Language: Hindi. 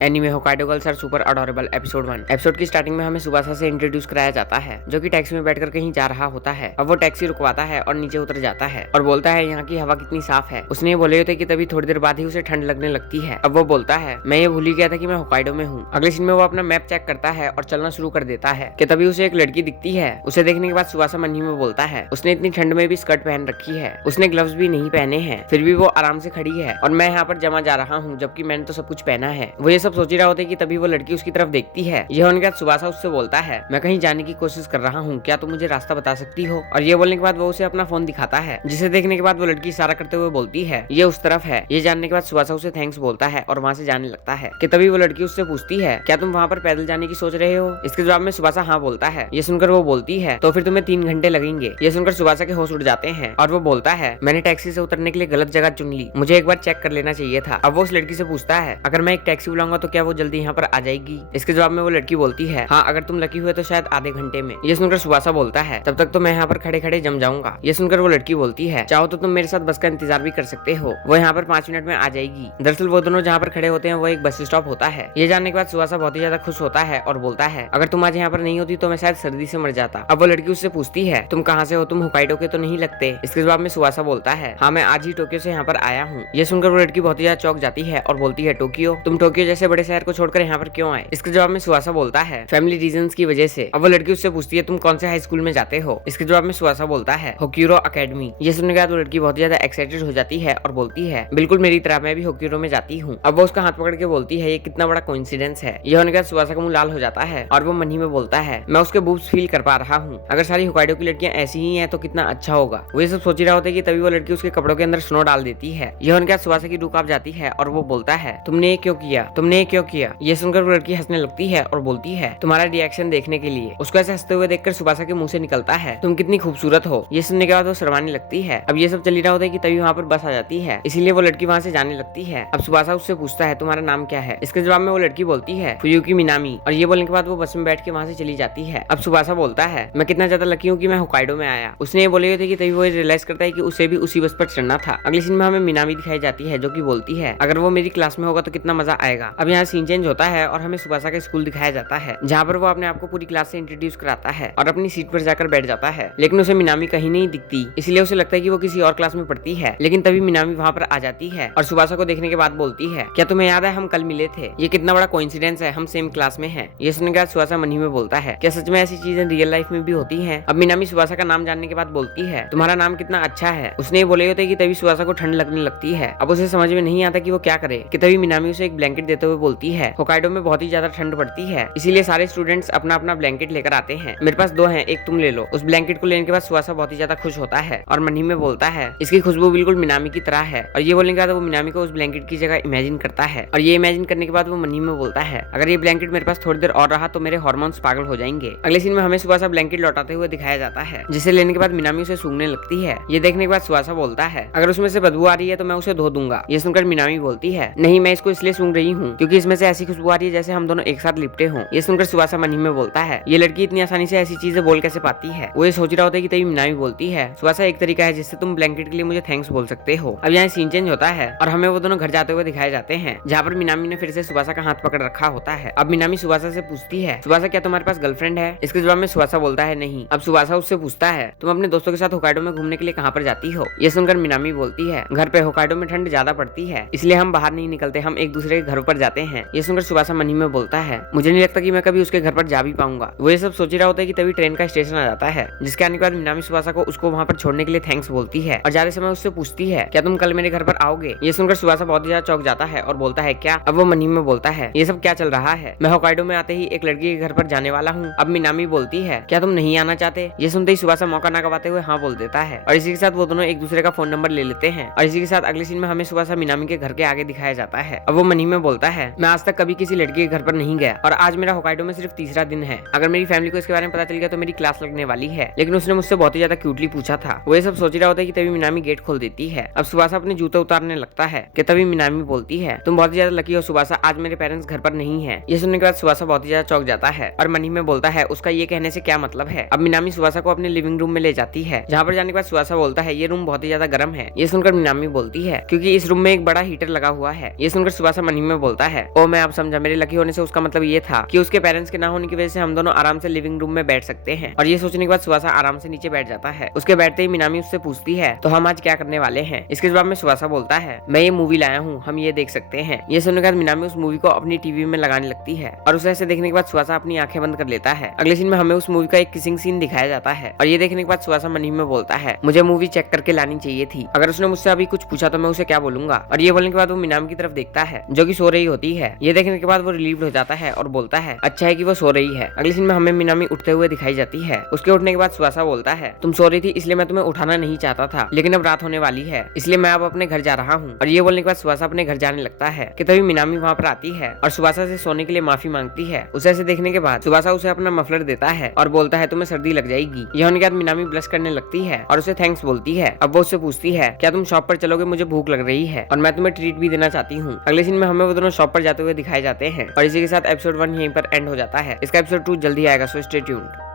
Anime Hokkaido girls are super adorable episode 1। Episode की स्टार्टिंग में हमें सुबासा से इंट्रोड्यूस कराया जाता है, जो कि टैक्सी में बैठकर कहीं जा रहा होता है। अब वो टैक्सी रुकवाता है और नीचे उतर जाता है और बोलता है यहाँ की हवा कितनी साफ है। उसने ये बोले होते कि तभी थोड़ी देर बाद ही उसे ठंड लगने लगती है। अब वो बोलता है मैं ये भूल ही गया था कि मैं होकाइडो में हूँ। अगले सीन में वो अपना मैप चेक करता है और चलना शुरू कर देता है कि तभी उसे एक लड़की दिखती है। उसे देखने के बाद सुबासा मन ही में बोलता है उसने इतनी ठंड में भी स्कर्ट पहन रखी है, उसने ग्लव्स भी नहीं पहने हैं, फिर भी वो आराम से खड़ी है और मैं यहाँ पर जमा जा रहा हूँ, जबकि मैंने तो सब कुछ पहना है। वो ये सब सोच ही रहा होता है कि तभी वो लड़की उसकी तरफ देखती है। यह होने के बाद सुबासा उससे बोलता है मैं कहीं जाने की कोशिश कर रहा हूँ, क्या तुम मुझे रास्ता बता सकती हो। और ये बोलने के बाद वो उसे अपना फोन दिखाता है, जिसे देखने के बाद वो लड़की इशारा करते हुए बोलती है ये उस तरफ है। ये जानने के बाद सुबासा उसे थैंक्स बोलता है और वहाँ से जाने लगता है कि तभी वो लड़की उससे पूछती है क्या तुम वहाँ पर पैदल जाने की सोच रहे हो। इसके जवाब में सुबासा हाँ बोलता है। ये सुनकर वो बोलती है तो फिर तुम्हें 3 घंटे लगेंगे। ये सुनकर सुबासा के होश उड़ जाते हैं और वो बोलता है मैंने टैक्सी से उतरने के लिए गलत जगह चुन ली, मुझे एक बार चेक कर लेना चाहिए था। अब वो उस लड़की से पूछता है अगर मैं एक टैक्सी बुलाऊंगा तो क्या वो जल्दी यहाँ पर आ जाएगी। इसके जवाब में वो लड़की बोलती है हाँ अगर तुम लकी हुए तो शायद आधे घंटे में। ये सुनकर सुबासा बोलता है तब तक तो मैं यहाँ पर खड़े खड़े जम जाऊंगा। ये सुनकर वो लड़की बोलती है चाहो तो तुम मेरे साथ बस का इंतजार भी कर सकते हो, वो यहाँ पर 5 मिनट में आ जाएगी। दरअसल वो दोनों जहाँ पर खड़े होते हैं वो एक बस स्टॉप होता है। ये जानने के बाद सुबासा बहुत ही ज्यादा खुश होता है और बोलता है अगर तुम आज यहाँ पर नहीं होती तो मैं शायद सर्दी से मर जाता। अब वो लड़की उससे पूछती है तुम कहाँ से हो, तुम होकाइडो के तो नहीं लगते। इसके जवाब में सुबासा बोलता है हाँ मैं आज ही टोक्यो से यहाँ पर आया हूँ। ये सुनकर वो लड़की बहुत ही ज्यादा चौंक जाती है और बोलती है टोक्यो, तुम टोक्यो जैसे बड़े शहर को छोड़कर यहाँ पर क्यों आए। इसके जवाब में सुबासा बोलता है फैमिली रीजंस की वजह से। अब वो लड़की उससे पूछती है तुम कौन से हाई स्कूल में जाते हो। इसके जवाब में सुबासा बोलता है होक्यूरो अकेडमी। ये सुनने के बाद वो लड़की बहुत ज्यादा एक्साइटेड हो जाती है और बोलती है बिल्कुल मेरी तरह मैं भी होक्यूरो में जाती हूँ। अब वो उसका हाथ पकड़ के बोलती है ये कितना बड़ा कोइंसिडेंस है। यह होने के बाद सुबासा का मुंह लाल हो जाता है और वो मन ही में बोलता है मैं उसके बूब्स फील कर पा रहा हूँ, अगर सारी होकाइडो की लड़कियां ऐसी ही हैं तो कितना अच्छा होगा। वो ये सब सोच रहा होता है कि तभी वो लड़की उसके कपड़ों के अंदर स्नो डाल देती है। यह होने के बाद सुबासा की रूह कांप जाती है और वो बोलता है तुमने ये क्यों किया, तुमने ये क्यों किया। ये सुनकर वो लड़की हंसने लगती है और बोलती है तुम्हारा रिएक्शन देखने के लिए। उसको ऐसे हंसते हुए देखकर सुबासा के मुंह से निकलता है तुम कितनी खूबसूरत हो। ये सुनने के बाद वो शर्माने लगती है। अब ये सब चल रहा होता है कि तभी वहाँ पर बस आ जाती है, इसीलिए वो लड़की वहाँ से जाने लगती है। अब सुबासा उससे पूछता है तुम्हारा नाम क्या है। इसके जवाब में वो लड़की बोलती है फुयुकी मिनामी। और ये बोलने के बाद वो बस में बैठ के वहाँ से चली जाती है। अब सुबासा बोलता है मैं कितना ज्यादा लकी हूँ कि मैं होकाइडो में आया। उसने ये बोले थे कि तभी वो रियलाइज करता है कि उसे भी उसी बस पर चढ़ना था। अगले सीन में हमें मिनामी दिखाई जाती है, जो कि बोलती है अगर वो मेरी क्लास में होगा तो कितना मजा आएगा। अब यहाँ सीन चेंज होता है और हमें सुबासा का स्कूल दिखाया जाता है, जहाँ पर वो अपने आप को पूरी क्लास से इंट्रोड्यूस कराता है और अपनी सीट पर जाकर बैठ जाता है। लेकिन उसे मिनामी कहीं नहीं दिखती, इसलिए उसे लगता है कि वो किसी और क्लास में पढ़ती है। लेकिन तभी मिनामी वहाँ पर आ जाती है और सुबासा को देखने के बाद बोलती है क्या तुम्हें याद है हम कल मिले थे, ये कितना बड़ा कोइंसिडेंस है, हम सेम क्लास में हैं। ये सुनने के बाद सुबासा मन ही में बोलता है क्या सच में ऐसी चीजें रियल लाइफ में भी होती हैं। अब मिनामी सुबासा का नाम जानने के बाद बोलती है तुम्हारा नाम कितना अच्छा है। उसने ये बोले होते कि तभी सुबासा को ठंड लगने लगती है। अब उसे समझ में नहीं आता कि वो क्या करे कि तभी मिनामी उसे एक ब्लैंकेट देते हुए बोलती है होकाइडो में बहुत ही ज्यादा ठंड पड़ती है, इसीलिए सारे स्टूडेंट्स अपना अपना ब्लैंकेट लेकर आते हैं, मेरे पास 2 हैं, एक तुम ले लो। उस ब्लैंकेट को लेने के बाद सुबासा बहुत ही ज्यादा खुश होता है और मन ही में बोलता है इसकी खुशबू बिल्कुल मिनामी की तरह है। और ये बोलने के बाद वो मिनामी को उस ब्लैंकेट की जगह इमेजिन करता है और ये इमेजिन करने के बाद वो मन ही में बोलता है अगर ये ब्लैंकेट मेरे पास थोड़ी देर और रहा तो मेरे हार्मोन्स पागल हो जाएंगे। अगले सीन में हमें सुबासा ब्लैंकेट लौटाते हुए दिखाया जाता है, जिसे लेने के बाद मिनामी उसे सूंघने लगती है। ये देखने के बाद सुबासा बोलता है अगर उसमें से बदबू आ रही है तो मैं उसे धो दूंगा। ये सुनकर मिनामी बोलती है नहीं मैं इसको इसलिए सूंघ रही हूँ क्योंकि इसमें से ऐसी खुशबू आ रही है जैसे हम दोनों एक साथ लिपटे हों। ये सुनकर सुबासा मन ही में बोलता है ये लड़की इतनी आसानी से ऐसी चीजें बोल कैसे पाती है। वो ये सोच रहा होता है कि तभी मिनामी बोलती है सुबासा एक तरीका है जिससे तुम ब्लैंकेट के लिए मुझे थैंक्स बोल सकते हो। अब यहाँ सीन चेंज होता है और हमें वो दोनों घर जाते हुए दिखाए जाते हैं, जहाँ पर मिनामी ने फिर से सुबासा का हाथ पकड़ रखा होता है। अब मिनामी सुबासा से पूछती है सुबासा क्या तुम्हारे पास गर्लफ्रेंड है। इसके जवाब में सुबासा बोलता है नहीं। अब सुबासा उससे पूछता है तुम अपने दोस्तों के साथ होकाइडो में घूमने के लिए कहाँ पर जाती हो। ये सुनकर मिनामी बोलती है घर पे होकाइडो में ठंड ज्यादा पड़ती है, इसलिए हम बाहर नहीं निकलते, हम एक दूसरे के घर पर जाते हैं। ये सुनकर सुबासा मन ही में बोलता है मुझे नहीं लगता कि मैं कभी उसके घर पर जा भी पाऊंगा। वो ये सब सोच रहा होता है कि तभी ट्रेन का स्टेशन आ जाता है, जिसके आने के बाद मिनामी सुबासा को उसको वहाँ पर छोड़ने के लिए थैंक्स बोलती है और जाते समय उससे पूछती है क्या तुम कल मेरे घर पर आओगे। ये सुनकर सुबासा बहुत ज्यादा चौंक जाता है और बोलता है क्या। अब वो मन ही में बोलता है ये सब क्या चल रहा है, मैं होकाइडो में आते ही एक लड़की के घर पर जाने वाला हूँ। अब मिनामी बोलती है क्या तुम नहीं आना चाहते। ये सुनते ही सुबासा मौका ना गवाते हुए हाँ बोल देता है और इसी के साथ वो दोनों एक दूसरे का फोन नंबर ले लेते हैं। और इसी के साथ अगले सीन में हमें सुबासा मिनामी के घर के आगे दिखाया जाता है। अब वो मन ही में बोलता है मैं आज तक कभी किसी लड़की के घर पर नहीं गया और आज मेरा होकाइडो में सिर्फ 3रा दिन है, अगर मेरी फैमिली को इसके बारे में पता चल गया तो मेरी क्लास लगने वाली है। लेकिन उसने मुझसे बहुत ही ज्यादा क्यूटली पूछा था। वो ये सब सोच रहा होता है कि तभी मिनामी गेट खोल देती है। अब सुबासा अपने जूते उतारने लगता है कि तभी मिनामी बोलती है तुम बहुत ज्यादा लकी हो सुबासा, आज मेरे पेरेंट्स घर पर नहीं है। ये सुनने के बाद सुबासा बहुत ही ज्यादा चौंक जाता है और मन ही में बोलता है उसका ये कहने से क्या मतलब है। अब मिनामी सुबासा को अपने लिविंग रूम में ले जाती है, जहाँ पर जाने के बाद सुबासा बोलता है ये रूम बहुत ही ज्यादा गर्म है। ये सुनकर मिनामी बोलती है क्योंकि इस रूम में एक बड़ा हीटर लगा हुआ है। ये सुनकर सुबासा मन ही में बोलता है ओ मैं अब समझा, मेरे लकी होने से उसका मतलब ये था कि उसके पेरेंट्स के ना होने की वजह से हम दोनों आराम से लिविंग रूम में बैठ सकते हैं। और ये सोचने के बाद सुवासा आराम से नीचे बैठ जाता है। उसके बैठते ही मिनामी उससे पूछती है तो हम आज क्या करने वाले हैं। इसके जवाब में सुवासा बोलता है मैं ये मूवी लाया हूँ, हम ये देख सकते हैं। ये सुनने के बाद मिनामी उस मूवी को अपनी टीवी में लगाने लगती है और उसे ऐसे देखने के बाद सुवासा अपनी आंखें बंद कर लेता है। अगले सीन में हमें उस मूवी का एक किसिंग सीन दिखाया जाता है और ये देखने के बाद सुवासा मन ही में बोलता है मुझे मूवी चेक करके लानी चाहिए थी। अगर उसने मुझसे अभी कुछ पूछा तो मैं उसे क्या बोलूंगा। और ये बोलने के बाद वो मिनामी की तरफ देखता है जो कि सो रही होती है। ये देखने के बाद वो रिलीव्ड हो जाता है और बोलता है अच्छा है कि वो सो रही है। अगले सीन में हमें मिनामी उठते हुए दिखाई जाती है। उसके उठने के बाद सुवासा बोलता है तुम सो रही थी इसलिए मैं तुम्हें उठाना नहीं चाहता था, लेकिन अब रात होने वाली है इसलिए मैं अब अपने घर जा रहा हूँ। और ये बोलने के बाद सुवासा अपने घर जाने लगता है कि तभी मिनामी वहाँ पर आती है और सुवासा से सोने के लिए माफी मांगती है। उसे ऐसे देखने के बाद सुवासा उसे अपना मफलर देता है और बोलता है तुम्हें सर्दी लग जाएगी। यह होने के बाद मिनामी ब्लश करने लगती है और उसे थैंक्स बोलती है। अब वो उससे पूछती है क्या तुम शॉप पर चलोगे, मुझे भूख लग रही है और मैं तुम्हें ट्रीट भी देना चाहती हूँ। अगले सीन में हमें वो दोनों शॉप पर जाते हुए दिखाए जाते हैं और इसी के साथ एपिसोड 1 यहीं पर एंड हो जाता है। इसका एपिसोड 2 जल्दी आएगा, सो स्टे ट्यून्ड।